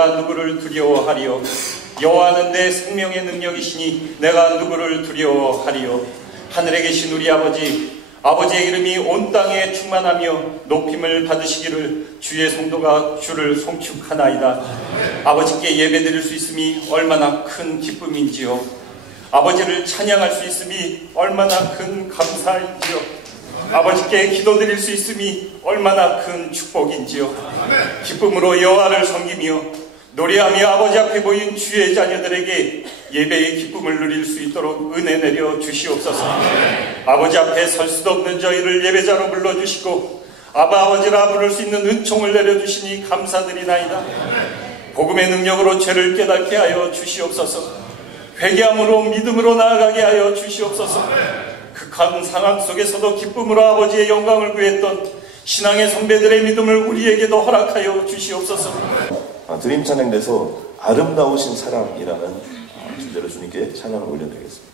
내가 누구를 두려워하리요? 여호와는 내 생명의 능력이시니 내가 누구를 두려워하리요? 하늘에 계신 우리 아버지의 이름이 온 땅에 충만하며 높임을 받으시기를 주의 성도가 주를 송축하나이다. 아버지께 예배드릴 수 있음이 얼마나 큰 기쁨인지요. 아버지를 찬양할 수 있음이 얼마나 큰 감사인지요. 아버지께 기도드릴 수 있음이 얼마나 큰 축복인지요. 기쁨으로 여호와를 섬기며 노래하며 아버지 앞에 모인 주의 자녀들에게 예배의 기쁨을 누릴 수 있도록 은혜 내려 주시옵소서. 아버지 앞에 설 수도 없는 저희를 예배자로 불러주시고 아버지라 부를 수 있는 은총을 내려주시니 감사드리나이다. 복음의 능력으로 죄를 깨닫게 하여 주시옵소서. 회개함으로 믿음으로 나아가게 하여 주시옵소서. 극한 상황 속에서도 기쁨으로 아버지의 영광을 구했던 신앙의 선배들의 믿음을 우리에게도 허락하여 주시옵소서. 드림 찬양대에서 아름다우신 사랑이라는 주제로 주님께 찬양을 올려드리겠습니다.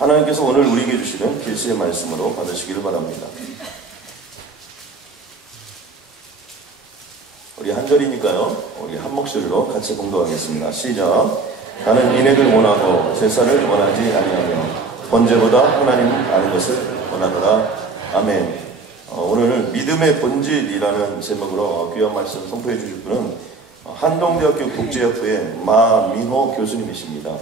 하나님께서 오늘 우리에게 주시는 계시의 말씀으로 받으시기를 바랍니다. 우리 한 절이니까요, 우리 한 목소리로 같이 봉독하겠습니다. 시작. 나는 인애를 원하고 제사를 원하지 아니하며 번제보다 하나님 아는 것을 원하노라. 아멘. 오늘은 믿음의 본질이라는 제목으로 귀한 말씀 선포해 주실 분은 한동대학교 국제협회의 마민호 교수님이십니다.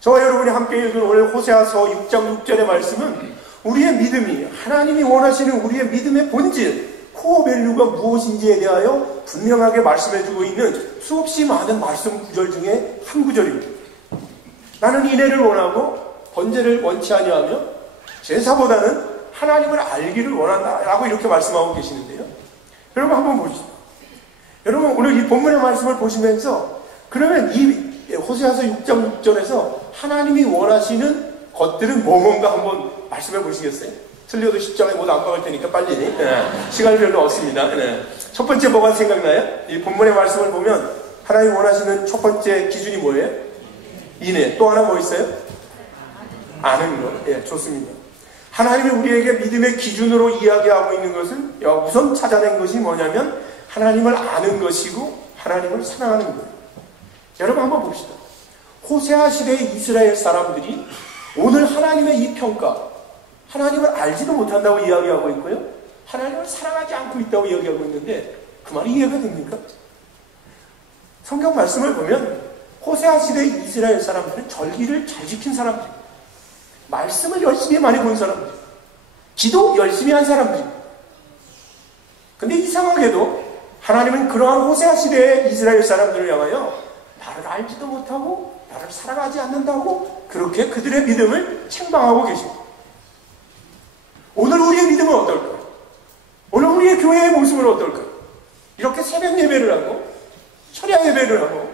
저와 여러분이 함께 읽은 오늘 호세아서 6장 6절의 말씀은 우리의 믿음이, 하나님이 원하시는 우리의 믿음의 본질, 코어 밸류가 무엇인지에 대하여 분명하게 말씀해주고 있는 수없이 많은 말씀 구절 중에 한 구절입니다. 나는 인애를 원하고 번제를 원치 아니하며 제사보다는 하나님을 알기를 원한다라고 이렇게 말씀하고 계시는데요. 여러분 한번 보시죠. 여러분 오늘 이 본문의 말씀을 보시면서 그러면 이 호세아서 6장 6절에서 하나님이 원하시는 것들은 뭔가 한번 말씀해 보시겠어요? 틀려도 10장에 못 안 박을 테니까 빨리. 시간이 별로 없습니다. 첫 번째 뭐가 생각나요? 이 본문의 말씀을 보면 하나님이 원하시는 첫 번째 기준이 뭐예요? 인애. 또 하나 뭐 있어요? 아는 것. 예, 좋습니다. 하나님이 우리에게 믿음의 기준으로 이야기하고 있는 것은 우선 찾아낸 것이 뭐냐면 하나님을 아는 것이고 하나님을 사랑하는 거예요. 여러분 한번 봅시다. 호세아 시대의 이스라엘 사람들이 오늘 하나님의 이 평가, 하나님을 알지도 못한다고 이야기하고 있고요, 하나님을 사랑하지 않고 있다고 이야기하고 있는데 그 말이 이해가 됩니까? 성경 말씀을 보면 호세아 시대의 이스라엘 사람들은 절기를 잘 지킨 사람들, 말씀을 열심히 많이 본 사람들, 기도 열심히 한 사람들. 근데 이상하게도 하나님은 그러한 호세아 시대의 이스라엘 사람들을 향하여 나를 알지도 못하고 나를 사랑하지 않는다고 그렇게 그들의 믿음을 책망하고 계십니다. 오늘 우리의 믿음은 어떨까요? 오늘 우리의 교회의 모습은 어떨까요? 이렇게 새벽 예배를 하고 철야 예배를 하고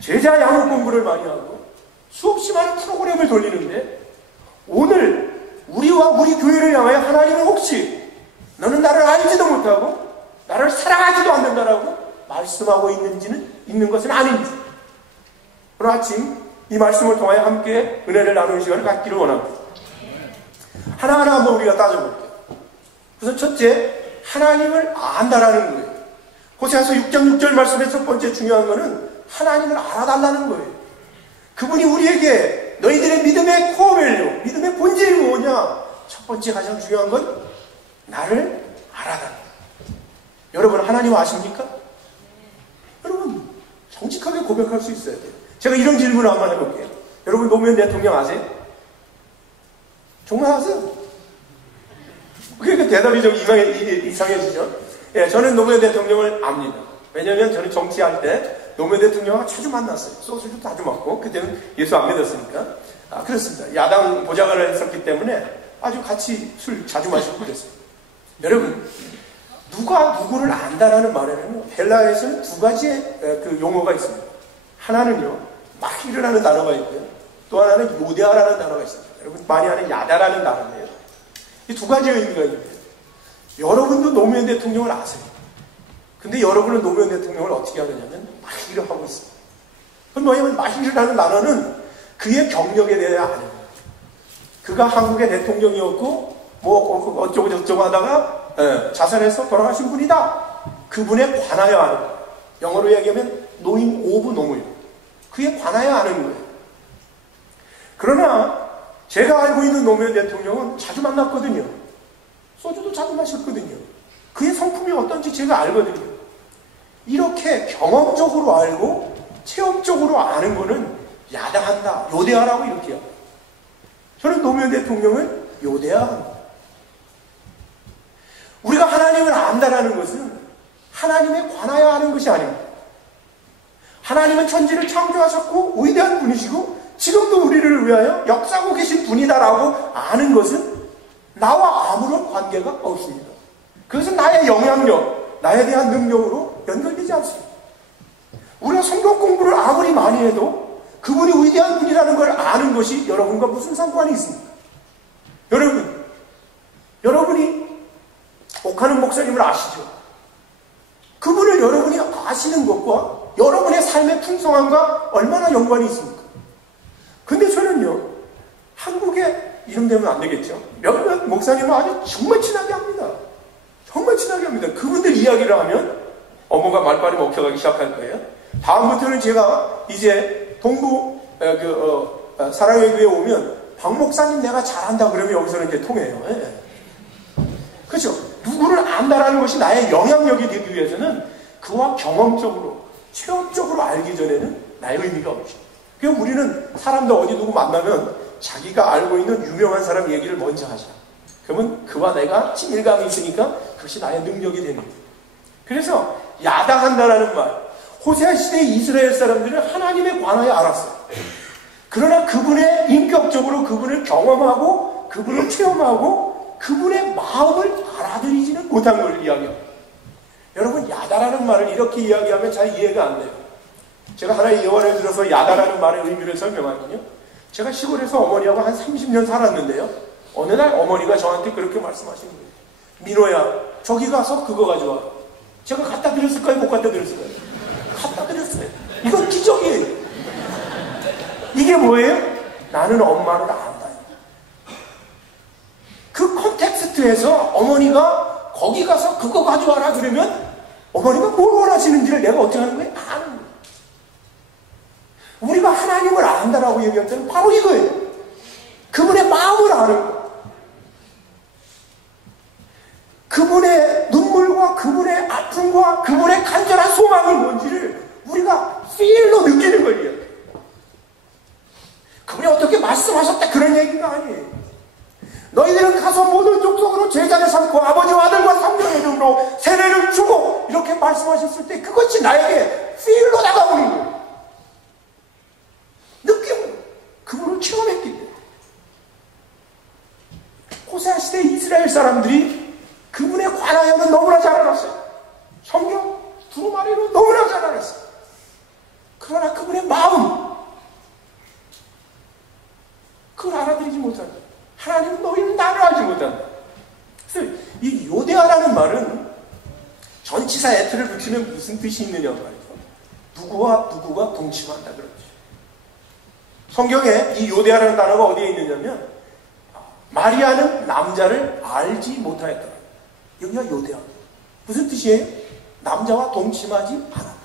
제자 양육 공부를 많이 하고 수없이 많은 프로그램을 돌리는데 오늘 우리와 우리 교회를 향하여 하나님은 혹시 너는 나를 알지도 못하고 나를 사랑하지도 않는다라고 말씀하고 있는 것은 아닌지. 오늘 아침 이 말씀을 통하여 함께 은혜를 나누는 시간을 갖기를 원합니다. 하나하나 한번 우리가 따져볼게요. 우선 첫째, 하나님을 안다라는 거예요. 호세아서 6장 6절 말씀의 첫 번째 중요한 거는 하나님을 알아달라는 거예요. 그분이 우리에게 너희들의 믿음의 코어밸류, 믿음의 본질이 뭐냐? 첫 번째 가장 중요한 건 나를 알아달라. 여러분 하나님 아십니까? 여러분 정직하게 고백할 수 있어야 돼요. 제가 이런 질문을 한번 해볼게요. 여러분 노무현 대통령 아세요? 정말 아세요? 그러니까 대답이 좀 이상해지죠? 예, 저는 노무현 대통령을 압니다. 왜냐하면 저는 정치할 때 노무현 대통령과 자주 만났어요. 소주도 자주 먹고 그때는 예수 안 믿었으니까. 그렇습니다. 야당 보좌관을 했었기 때문에 아주 같이 술 자주 마시고 그랬어요. 여러분 누가 누구를 안다라는 말에는 헬라어에서는 두 가지의 그 용어가 있습니다. 하나는요 마히르라는 단어가 있고요. 또 하나는 요데아라는 단어가 있습니다. 여러분 많이 아는 야다라는 단어인데요. 이 두 가지의 의미가 있는데 여러분도 노무현 대통령을 아세요. 근데 여러분은 노무현 대통령을 어떻게 하느냐면 마히르 하고 있습니다. 그럼 뭐냐면 마히르라는 단어는 그의 경력에 대해 아는 거예요. 그가 한국의 대통령이었고 뭐 어쩌고 저쩌고 하다가 자살해서 돌아가신 분이다. 그분에 관하여 아는 거예요. 영어로 얘기하면 노인 오브 노무현. 그에 관하여 아는 거예요. 그러나 제가 알고 있는 노무현 대통령은 자주 만났거든요. 소주도 자주 마셨거든요. 그의 성품이 어떤지 제가 알거든요. 이렇게 경험적으로 알고 체험적으로 아는 거는 야당한다, 요대하라고 이렇게 해요. 저는 노무현 대통령을 요대하합니다. 우리가 하나님을 안다라는 것은 하나님에 관하여 하는 것이 아닙니다. 하나님은 천지를 창조하셨고 위대한 분이시고 지금도 우리를 위하여 역사하고 계신 분이다라고 아는 것은 나와 아무런 관계가 없습니다. 그것은 나의 영향력, 나에 대한 능력으로 연결되지 않습니다. 우리가 성경 공부를 아무리 많이 해도 그분이 위대한 분이라는 걸 아는 것이 여러분과 무슨 상관이 있습니까? 여러분이 옥하는 목사님을 아시죠? 그분을 여러분이 아시는 것과 여러분의 삶의 풍성함과 얼마나 연관이 있습니까? 근데 저는요, 한국에 이름 되면 안 되겠죠? 몇몇 목사님은 아주 정말 친하게 합니다. 정말 친하게 합니다. 그분들 이야기를 하면 어머가 말빨이 먹혀가기 시작할 거예요. 다음부터는 제가 이제 동부 사랑의 교회에 오면 박 목사님 내가 잘한다 그러면 여기서는 이제 통해요. 예. 그렇죠? 누구를 안다라는 것이 나의 영향력이 되기 위해서는 그와 경험적으로 체험적으로 알기 전에는 나의 의미가 없죠. 그럼 우리는 사람들 어디 누구 만나면 자기가 알고 있는 유명한 사람 얘기를 먼저 하자. 그러면 그와 내가 친밀감이 있으니까 그것이 나의 능력이 되는 거예요. 그래서 야당한다라는 말, 호세아 시대의 이스라엘 사람들은 하나님에 관하여 알았어요. 그러나 그분의 인격적으로 그분을 경험하고 그분을 체험하고 그분의 마음을 알아들이지는 못한 걸 이야기합니다. 여러분 야다라는 말을 이렇게 이야기하면 잘 이해가 안 돼요. 제가 하나의 예화를 들어서 야다라는 말의 의미를 설명하면요, 제가 시골에서 어머니하고 한 30년 살았는데요, 어느 날 어머니가 저한테 그렇게 말씀하시는 거예요. 민호야, 저기 가서 그거 가져와. 제가 갖다 드렸을까요? 못 갖다 드렸을까요? 갖다 드렸어요. 이건 기적이에요. 이게 뭐예요? 나는 엄마를 안다. 그 컨텍스트에서 어머니가 거기 가서 그거 가져와라 그러면 어머니가 뭘 원하시는지를 내가 어떻게 하는 거예요? 아는 거예요. 우리가 하나님을 안다라고 얘기할 때는 바로 이거예요. 그분의 마음을 아는 거예요. 그분의 눈물과 그분의 아픔과 그분의 간절한 소망이 뭔지를 우리가 필로 느끼는 거예요. 그분이 어떻게 말씀하셨다 그런 얘기가 아니에요. 너희들은 가서 모든 족속으로 제자를 삼고 아버지와 아들과 성령의 이름으로 세례를 주고 이렇게 말씀하셨을 때 그것이 나에게 필로 다가오는 거예요. 느낌으로 그분을 체험했기 때문에. 호세아 시대 이스라엘 사람들이 그분에 관하여는 너무나 잘 알았어요. 성경 두루마리로 너무나 잘 알았어요. 그러나 그분의 마음, 그걸 알아들이지 못한다. 하나님은 너희는 나를 알지 못한다. 그래서 이 요데아라는 말은 전치사 에트를 붙이면 무슨 뜻이 있느냐 말이죠. 누구와 누구가 동침한다 그러죠. 성경에 이 요데아라는 단어가 어디에 있느냐면 마리아는 남자를 알지 못하였다. 여기가 요데아. 무슨 뜻이에요? 남자와 동침하지 않았다.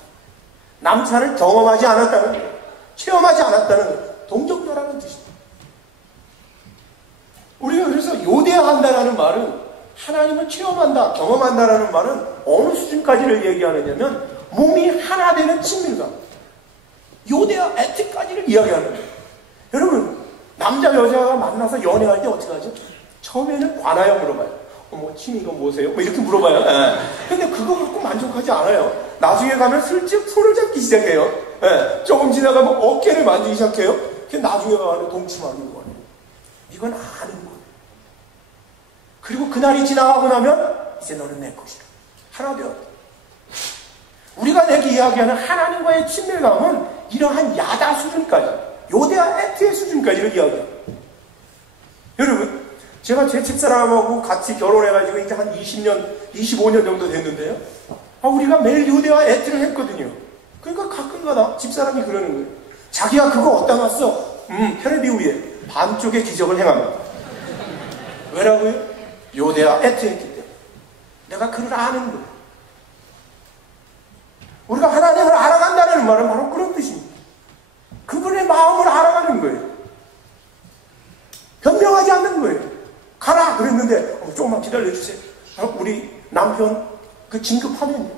남자를 경험하지 않았다는 거예요. 체험하지 않았다는 거예요. 동정녀라는 뜻입니다. 우리가 그래서 요대한다라는 말은 하나님을 체험한다, 경험한다라는 말은 어느 수준까지를 얘기하느냐면 몸이 하나 되는 친밀감. 요대와 에티까지를 이야기하는 거예요. 여러분, 남자 여자가 만나서 연애할 때 어떻게 하죠? 처음에는 관하여 물어봐요. 뭐 취미가 뭐세요? 뭐 이렇게 물어봐요. 근데 그거 갖고 만족하지 않아요. 나중에 가면 슬쩍 손을 잡기 시작해요. 조금 지나가면 어깨를 만지기 시작해요. 나중에 가면 동침하는 거예요. 이건 아는 거예요. 그리고 그날이 지나가고 나면 이제 너는 내 것이다. 하나 되었다. 우리가 내게 이야기하는 하나님과의 친밀감은 이러한 야다 수준까지, 요대와 에트의 수준까지를 이야기합니다. 여러분, 제가 제 집사람하고 같이 결혼해가지고 이제 한 20년, 25년 정도 됐는데요. 우리가 매일 요대와 에트를 했거든요. 그러니까 가끔가다 집사람이 그러는 거예요. 자기가 그거 어디다 놨어? 테레비 위에 반쪽의 기적을 행합니다. 왜라고요? 요대와 에트 했기 때문에. 내가 그를 아는 거예요. 우리가 하나님을 알아간다는 말은 바로 그런 뜻입니다. 그분의 마음을 알아가는 거예요. 변명하지 않는 거예요. 가라 그랬는데 조금만 기다려주세요. 우리 남편 그 진급하면요,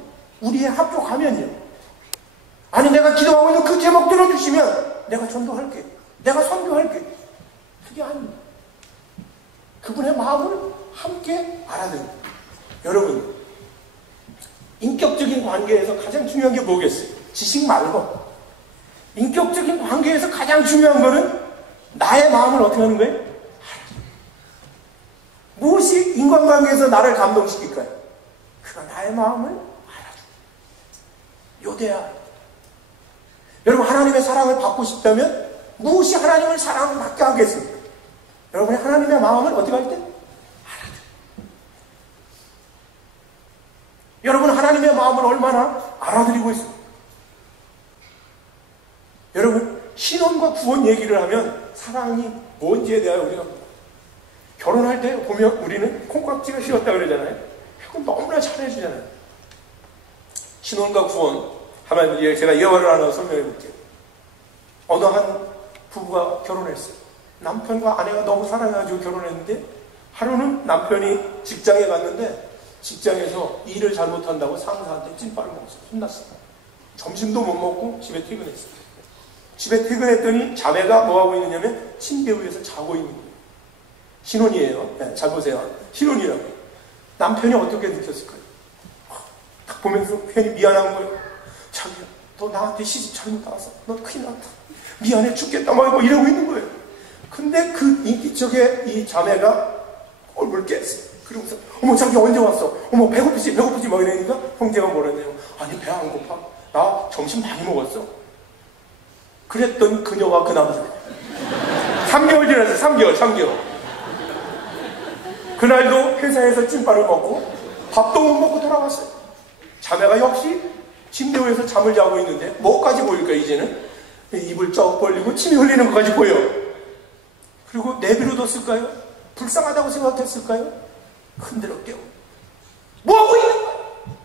우리의 합격하면요, 아니 내가 기도하고 있는 그 제목 들어주시면 내가 전도할게, 내가 선교할게. 그게 아닙니다. 그분의 마음을 함께 알아듣는. 여러분, 인격적인 관계에서 가장 중요한 게 뭐겠어요? 지식 말고 인격적인 관계에서 가장 중요한 거는 나의 마음을 어떻게 하는 거예요? 무엇이 인간관계에서 나를 감동시킬까요? 그가 나의 마음을 알아줘. 요대야. 여러분, 하나님의 사랑을 받고 싶다면 무엇이 하나님을 사랑받게 하겠습니까? 여러분이 하나님의 마음을 어떻게 할 때? 알아줘. 여러분, 하나님의 마음을 얼마나 알아들이고 있습니까? 여러분, 신혼과 구원 얘기를 하면 사랑이 뭔지에 대하여 우리가 결혼할 때 보면 우리는 콩깍지가 씌었다 그러잖아요. 그건 너무나 잘해주잖아요. 신혼과 구원 하면 제가 예화를 하나 설명해 볼게요. 어느 한 부부가 결혼했어요. 남편과 아내가 너무 사랑해가지고 결혼했는데 하루는 남편이 직장에 갔는데 직장에서 일을 잘못한다고 상사한테 찐빠를 먹었어요. 혼났어요. 점심도 못 먹고 집에 퇴근했어요. 집에 퇴근했더니 자매가 뭐하고 있느냐면 침대 위에서 자고 있는 거예요. 신혼이에요. 네, 잘 보세요. 신혼이라고. 남편이 어떻게 느꼈을까요? 딱 보면서 괜히 미안한 거예요. 자기야, 너 나한테 시집 잘못 나왔어. 너 큰일 났다. 미안해 죽겠다. 막 이러고 있는 거예요. 근데 그 인기척에 이 자매가 얼굴 깼어요. 그러면서 어머 자기 언제 왔어? 어머 배고프지 막 이러니까 형제가 뭐랬네요. 아니 배 안 고파. 나 점심 많이 먹었어. 그랬던 그녀와 그 남자 3개월 지났어요. 3개월. 그날도 회사에서 찐빠를 먹고 밥도 못 먹고 돌아왔어요. 자매가 역시 침대 위에서 잠을 자고 있는데 뭐까지 보일까? 이제는 입을 쩍 벌리고 침이 흘리는 것까지 보여. 그리고 내비로뒀을까요? 불쌍하다고 생각했을까요? 흔들어 깨워. 뭐하고 있는 거야?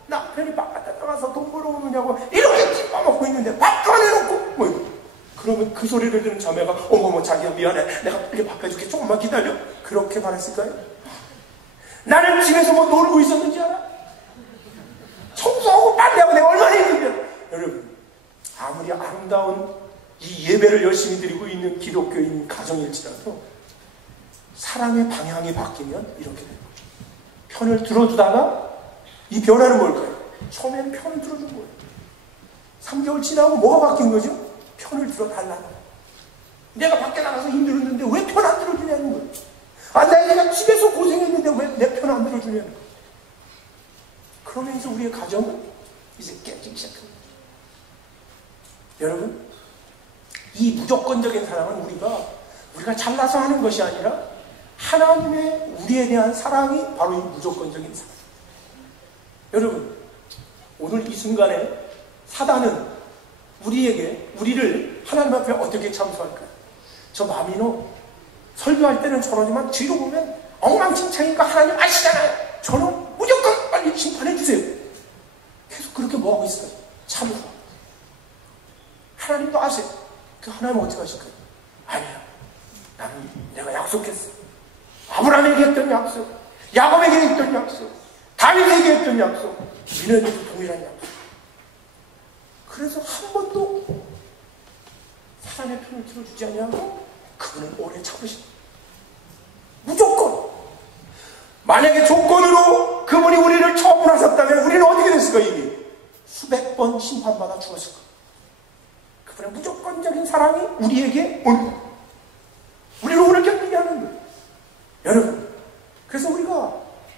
남편이 바깥에 나가서 돈 벌어오느냐고 이렇게 찐빠 먹고 있는데 밥도 안 해놓고 뭐. 그러면 그 소리를 들은 자매가 어머머 자기야 미안해, 내가 빨리 밥 해줄게, 조금만 기다려. 그렇게 말했을까요? 나는 집에서 뭐 놀고 있었는지 알아? 청소하고 빨래하고 내가 얼마나 힘든데. 여러분, 아무리 아름다운 이 예배를 열심히 드리고 있는 기독교인 가정일지라도 사랑의 방향이 바뀌면 이렇게 되는 거죠. 편을 들어주다가 이 변화는 뭘까요? 처음에는 편을 들어준 거예요. 3개월 지나고 뭐가 바뀐 거죠? 편을 들어달라는 거예요. 내가 밖에 나가서 힘들었는데 왜 편 안 들어주냐는 거예요. 내가 집에서 고생했는데 왜 내 편 안 들어주냐는 거예요. 그러면서 우리의 가정은 이제 깨지기 시작합니다. 여러분, 이 무조건적인 사랑은 우리가 잘나서 하는 것이 아니라 하나님의 우리에 대한 사랑이 바로 이 무조건적인 사랑. 여러분, 오늘 이 순간에 사단은 우리를 하나님 앞에 어떻게 참수할까요? 저 마미노 설교할 때는 저러지만 뒤로 보면 엉망진창이니까 하나님 아시잖아요. 저는 무조건 빨리 심판해 주세요. 계속 그렇게 뭐하고 있어요? 참으로. 하나님도 아세요. 그 하나님 어떻게 하실까요? 아니야. 나는 내가 약속했어. 아브라함에게 했던 약속, 야곱에게 했던 약속, 다윗에게 했던 약속, 너희들도 동일한 약속. 그래서 한 번도 사단의 편을 들어주지 않냐고 그분은 오래 참으십니다. 무조건. 만약에 조건으로 그분이 우리를 처음으로 하셨다면 우리는 어떻게 됐을까? 이미 수백 번 심판받아 죽었을 거예요. 그분의 무조건적인 사랑이 우리에게 우리를 오늘 견디게 하는 거예요. 여러분, 그래서 우리가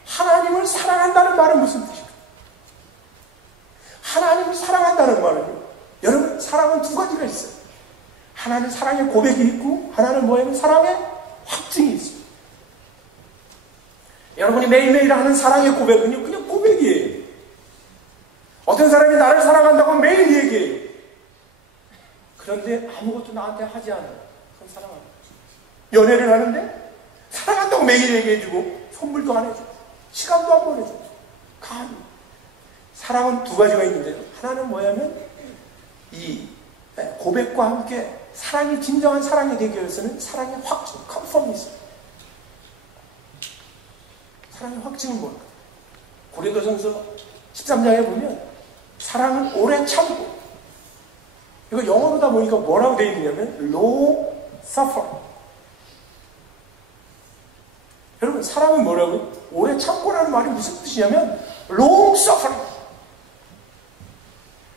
하나님을 사랑한다는 말은 무슨 뜻일까요? 하나님을 사랑한다는 말은요, 여러분, 사랑은 두 가지가 있어요. 하나는 사랑의 고백이 있고, 하나는 뭐예요? 사랑의 확증이 있어요. 여러분이 매일매일 하는 사랑의 고백은요, 그냥 고백이에요. 어떤 사람이 나를 사랑한다고 매일 얘기해요. 그런데 아무것도 나한테 하지 않아요. 그럼 사랑 안 해요. 연애를 하는데 사랑한다고 매일 얘기해주고 선물도 안 해주고 시간도 안 보내주고 감히. 사랑은 두 가지가 있는데요. 하나는 뭐냐면 이 고백과 함께 사랑이 진정한 사랑이 되기 위해서는 사랑의 확증, 컨펌이 있어요. 사랑의 확증은 뭘까? 고린도전서 13장에 보면 사랑은 오래 참고, 이거 영어로다 보니까 뭐라고 되어 있냐면 long suffering. 여러분, 사랑은 뭐라고요? 오래 참고라는 말이 무슨 뜻이냐면 long suffering.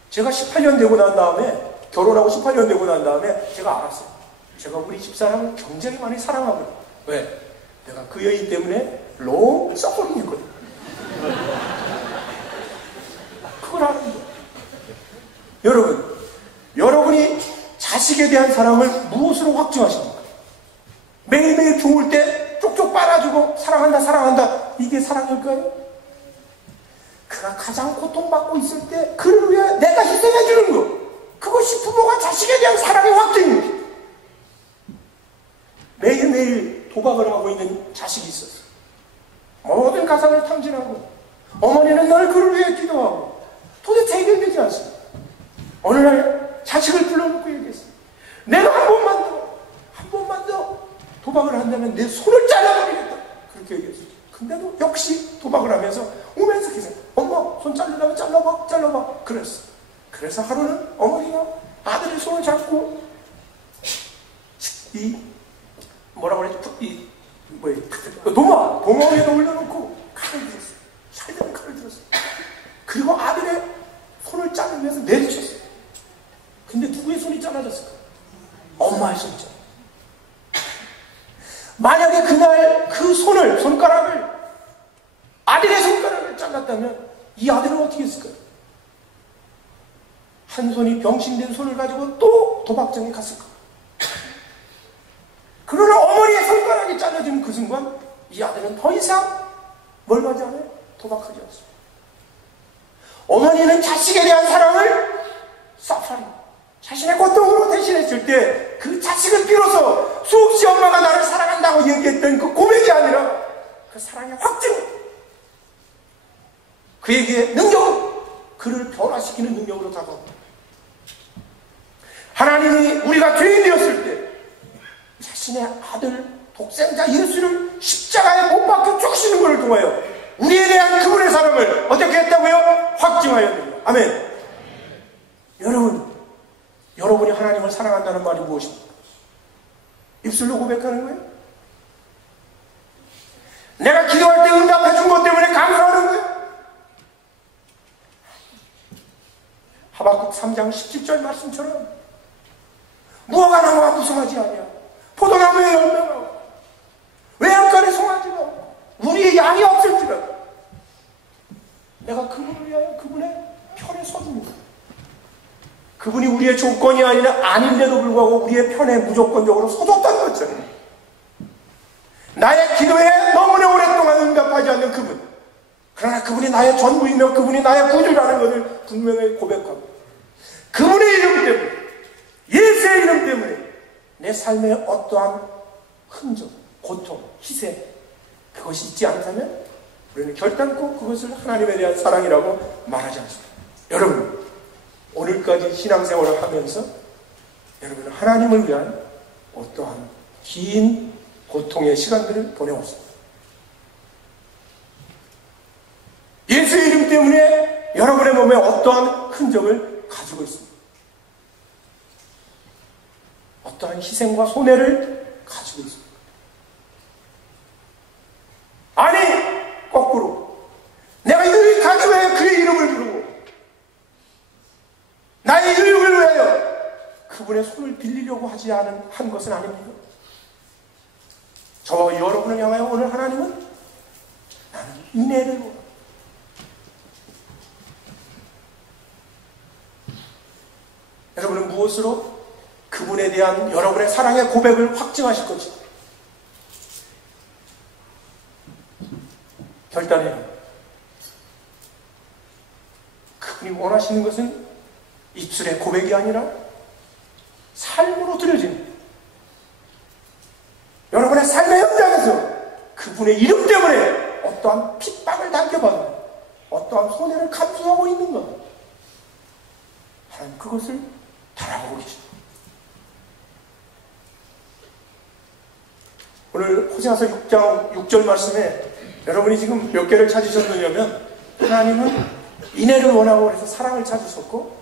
제가 18년 되고 난 다음에, 결혼하고 18년 되고 난 다음에 제가 알았어요. 제가 우리 집사람을 굉장히 많이 사랑하거든요. 왜? 내가 그 여인 때문에 long suffering 했거든요. 그걸 아는 거예요. 여러분이 자식에 대한 사랑을 무엇으로 확증하십니까? 매일매일 좋을 때 쪽쪽 빨아주고 사랑한다 이게 사랑일까요? 그가 가장 고통받고 있을 때 그를 위해 내가 희생해주는 거, 그것이 부모가 자식에 대한 사랑의 확증입니다. 매일매일 도박을 하고 있는 자식이 있었어요. 모든 가상을 탕진하고 어머니는 늘 그를 위해 기도하고 도대체 해결되지 않습니다. 어느 날 자식을 불러놓고 얘기했어요. 내가 한 번만 더 도박을 한다면 내 손을 잘라버리겠다. 그렇게 얘기했어요. 근데도 역시 도박을 하면서 오면서 계속 엄마 손 자르려면 잘라봐 그랬어. 그래서 하루는 어머니가 아들의 손을 잡고 도마 위에다 올려놓고 칼을 들었어요. 찰되는 칼을 들었어요. 그리고 아들의 손을 자르면서 내리쳤어요. 근데 누구의 손이 잘라졌을까? 엄마의 손이 잘라졌어요. 만약에 그날 그 손가락을, 아들의 손가락을 잘랐다면 이 아들은 어떻게 했을까요? 한 손이 병신된 손을 가지고 또 도박장에 갔을 거예요. 그러나 어머니의 손가락이 잘라지는 그 순간 이 아들은 더 이상 뭘 하지 않아요? 도박하지 않습니다. 어머니는 자식에 대한 사랑을 사파리, 자신의 고통으로 대신했을 때 그 자식은 비로소 수없이 엄마가 나를 사랑한다고 얘기했던 그 고백이 아니라 그 사랑의 확증, 그에게 능력은 그를 변화시키는 능력으로 다가옵니다. 하나님이 우리가 죄인 되었을 때 자신의 아들 독생자 예수를 십자가에 못 박혀 죽으시는 것을 통하여 우리에 대한 그분의 사랑을 어떻게 했다고요? 확증하여야 됩니다. 아멘. 여러분이 하나님을 사랑한다는 말이 무엇입니까? 입술로 고백하는 거예요? 내가 기도할 때 응답해 준 것 때문에 감사하는 거예요? 하박국 3장 17절 말씀처럼 무화과 나무가 무성하지 아니야, 포도나무에 열매가 없고 외양간에 송아지가 없고 우리의 양이 없을지라도 내가 그분을 위하여 그분의 편에 서줍니다. 그분이 우리의 조건이 아닌데도 불구하고 우리의 편에 무조건적으로 서줬다는 거잖아요. 나의 기도에 너무나 오랫동안 응답하지 않는 그분, 그러나 그분이 나의 전부이며 그분이 나의 구주라는 것을 분명히 고백하고, 그분의 이름 때문에, 예수의 이름 때문에 내 삶에 어떠한 흔적, 고통, 희생, 그것이 있지 않다면 우리는 결단코 그것을 하나님에 대한 사랑이라고 말하지 않습니다. 여러분, 오늘까지 신앙생활을 하면서 여러분은 하나님을 위한 어떠한 긴 고통의 시간들을 보내왔습니다. 예수의 이름 때문에 여러분의 몸에 어떠한 흔적을 가지고 있습니다. 어떠한 희생과 손해를 가지고 있습니다. 아니, 거꾸로 내가 유익하기 위해 그의 이름을 부르고 나의 유익을 위하여 그분의 손을 빌리려고 하지 한 것은 아닙니다. 저와 여러분을 향하여 오늘 하나님은 나는 인애를 원합니다. 여러분은 무엇으로 그분에 대한 여러분의 사랑의 고백을 확증하실 것입니다. 결단해요. 그분이 원하시는 것은 입술의 고백이 아니라 삶으로 드려집니다. 여러분의 삶의 현장에서 그분의 이름 때문에 어떠한 핍박을 당겨받는, 어떠한 손해를 감수하고 있는가, 하나님 그것을 바라보고 계십니다. 오늘 호세아서 6장 6절 말씀에 여러분이 지금 몇 개를 찾으셨느냐면, 하나님은 인애를 원하고 해서 사랑을 찾으셨고,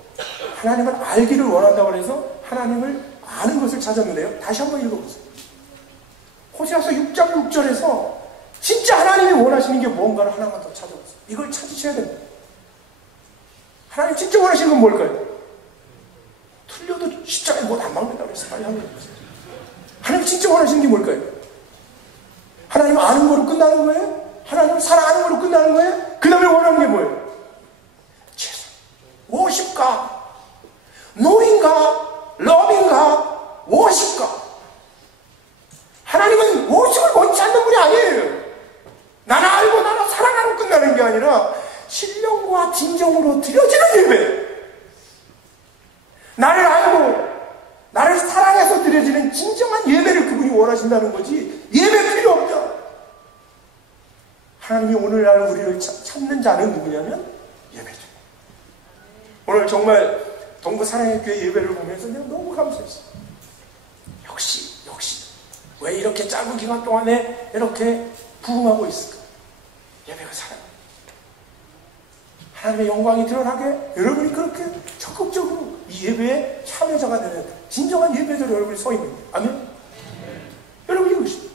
하나님을 알기를 원한다고 해서 하나님을 아는 것을 찾았는데요. 다시 한번 읽어보세요. 호세아서 6장 6절에서 진짜 하나님이 원하시는 게 뭔가를 하나만 더 찾아보세요. 이걸 찾으셔야 됩니다. 하나님 진짜 원하시는 건 뭘까요? 틀려도 십자가에 못 안 막는다고 해서 빨리 한번 해보세요. 하나님 진짜 원하시는 게 뭘까요? 하나님 아는 거로 끝나는 거예요? 하나님 사랑하는 거로 끝나는 거예요? 그 다음에 원하는 게 뭐예요? 죄송, 워십가, 노인가, 러빙가, 워십가. 하나님은 워십을 원치 않는 분이 아니에요. 나는 알고 나는 사랑하고 끝나는 게 아니라 신령과 진정으로 드려지는 예배, 나를 알고 나를 사랑해서 드려지는 진정한 예배를 그분이 원하신다는 거지, 예배 필요 없다. 하나님이 오늘날 우리를 찾는 자는 누구냐면 예배죠. 오늘 정말 동부 사랑의 교회 예배를 보면서 내가 너무 감사했어요. 역시 왜 이렇게 짧은 기간 동안에 이렇게 부흥하고 있을까? 예배가 살아요. 하나님의 영광이 드러나게 여러분이 그렇게 적극적으로 이 예배에 참여자가 되는 진정한 예배자로 여러분이 서 있는 거예요. 아멘? 여러분 이것이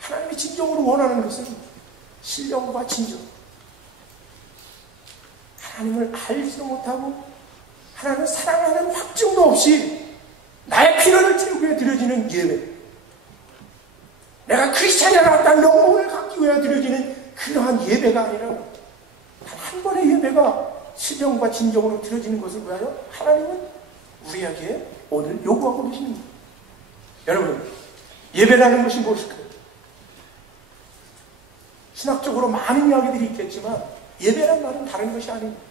하나님이 진정으로 원하는 것은 신령과 진정. 하나님을 알지도 못하고 하나님을 사랑하는 확증도 없이 나의 필요를 채우기 위해 드려지는 예배, 내가 크리스찬이라는 영혼을 갖기 위해 드려지는 그러한 예배가 아니라 단 한 번의 예배가 신령과 진정으로 드려지는 것을 위하여 하나님은 우리에게 오늘 요구하고 계시는 거예요. 여러분, 예배라는 것이 무엇일까요? 신학적으로 많은 이야기들이 있겠지만 예배란 말은 다른 것이 아닙니다.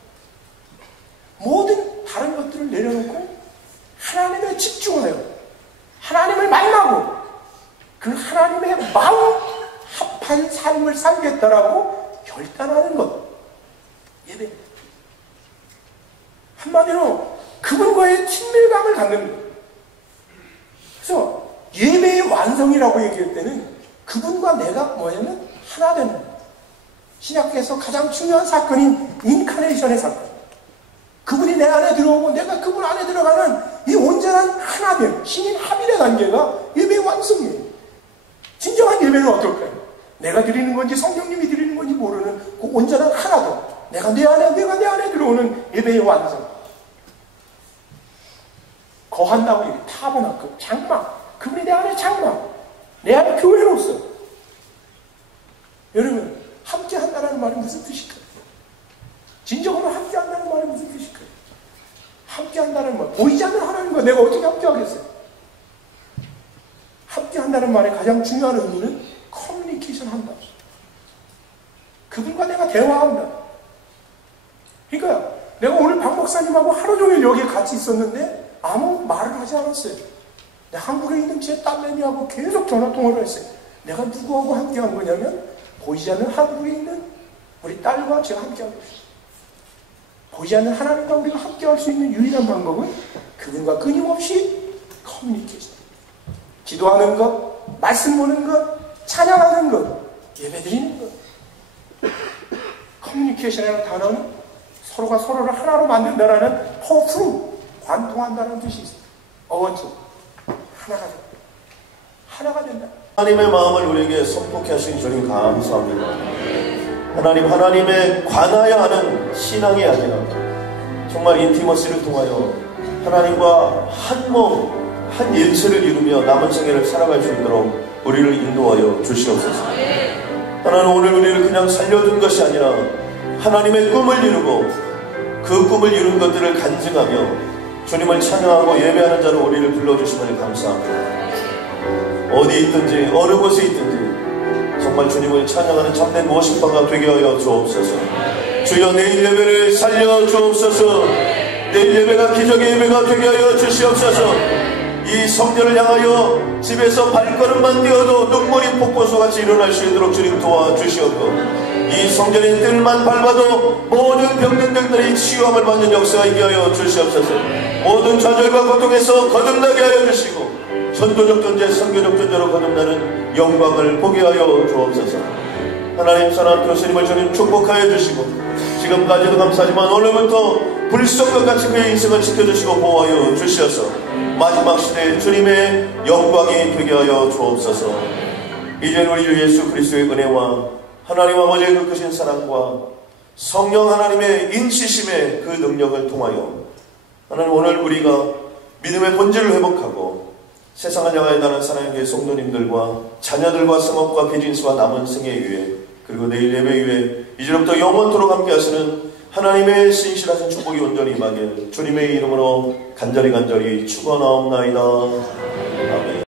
모든 다른 것들을 내려놓고 하나님에 집중하여 하나님을 만나고 그 하나님의 마음 합한 삶을 살겠다라고 결단하는 것, 예배입니다. 한마디로 그분과의 친밀감을 갖는 거예요. 그래서 예배의 완성이라고 얘기할 때는 그분과 내가 뭐냐면 하나 되는 거예요. 신약에서 가장 중요한 사건인 인카네이션의 사건, 그분이 내 안에 들어오고 내가 그분 안에 들어가는 이 온전한 하나됨, 신인 합일의 단계가 예배의 완성이에요. 진정한 예배는 어떨까요? 내가 드리는 건지 성령님이 드리는 건지 모르는 그 온전한 하나됨, 내가 내 안에 들어오는 예배의 완성. 거한다고 얘기해. 타버나클, 장막. 그분이 내 안에 장막, 내 안에 교회로서. 여러분, 함께 한다는 말이 무슨 뜻일까요? 진정으로 함께 한다는 말이 무슨 뜻일까요? 함께 한다는 말, 보이지 않는 하나님과 내가 어떻게 함께 하겠어요? 함께 한다는 한다는 말의 가장 중요한 의미는 커뮤니케이션 한다. 그분과 내가 대화한다. 그러니까 내가 오늘 박 목사님하고 하루 종일 여기에 같이 있었는데 아무 말을 하지 않았어요. 내가 한국에 있는 제 딸내미하고 계속 전화통화를 했어요. 내가 누구하고 함께 한 거냐면 보이지 않는 한국에 있는 우리 딸과 제가 함께 하고 있어요. 보이지 않는 하나님과 우리가 함께 할 수 있는 유일한 방법은 그분과 끊임없이 커뮤니케이션. 기도하는 것, 말씀 보는 것, 찬양하는 것, 예배드리는 것. 커뮤니케이션이라는 단어는 서로가 서로를 하나로 만든다라는 퍼프로 관통한다는 뜻이 있습니다. 어원투. 하나가 된다. 하나가 된다. 하나님의 마음을 우리에게 선포케 하신 주님 감사합니다. 하나님에 관하여 하는 신앙이 아니라 정말 인티머시를 통하여 하나님과 한 몸, 한 일체를 이루며 남은 생애를 살아갈 수 있도록 우리를 인도하여 주시옵소서. 하나님 오늘 우리를 그냥 살려준 것이 아니라 하나님의 꿈을 이루고 그 꿈을 이룬 것들을 간증하며 주님을 찬양하고 예배하는 자로 우리를 불러주심을 감사합니다. 어디 있든지 어느 곳에 있든지 정말 주님을 찬양하는 참된 워십바가 되게 하여 주옵소서. 주여 내일 예배를 살려 주옵소서. 내일 예배가 기적의 예배가 되게 하여 주시옵소서. 이 성전을 향하여 집에서 발걸음만 띄어도 눈물이 폭포수같이 일어날 수 있도록 주님 도와주시옵고 이 성전의 뜰만 밟아도 모든 병든들이 치유함을 받는 역사가 있게 하여 주시옵소서. 모든 좌절과 고통에서 거듭나게 하여 주시고 전도적 존재, 선교적 존재로 거듭나는 영광을 보게 하여 주옵소서. 하나님 사랑하는 교수님을 주님 축복하여 주시고 지금까지도 감사하지만 오늘부터 불속과 같이 그의 인생을 지켜주시고 보호하여 주시어서 마지막 시대에 주님의 영광이 되게 하여 주옵소서. 이제 우리 주 예수 그리스도의 은혜와 하나님 아버지의 그 크신 사랑과 성령 하나님의 인치심의 그 능력을 통하여 하나님 오늘 우리가 믿음의 본질을 회복하고 세상을 향하여 나는 사랑의 성도님들과 자녀들과 성업과 비즈니스와 남은 생애 위에 그리고 내일 예배 위에 이제부터 영원토록 함께 하시는 하나님의 신실하신 축복이 온전히 임하길 주님의 이름으로 간절히 축원하옵나이다.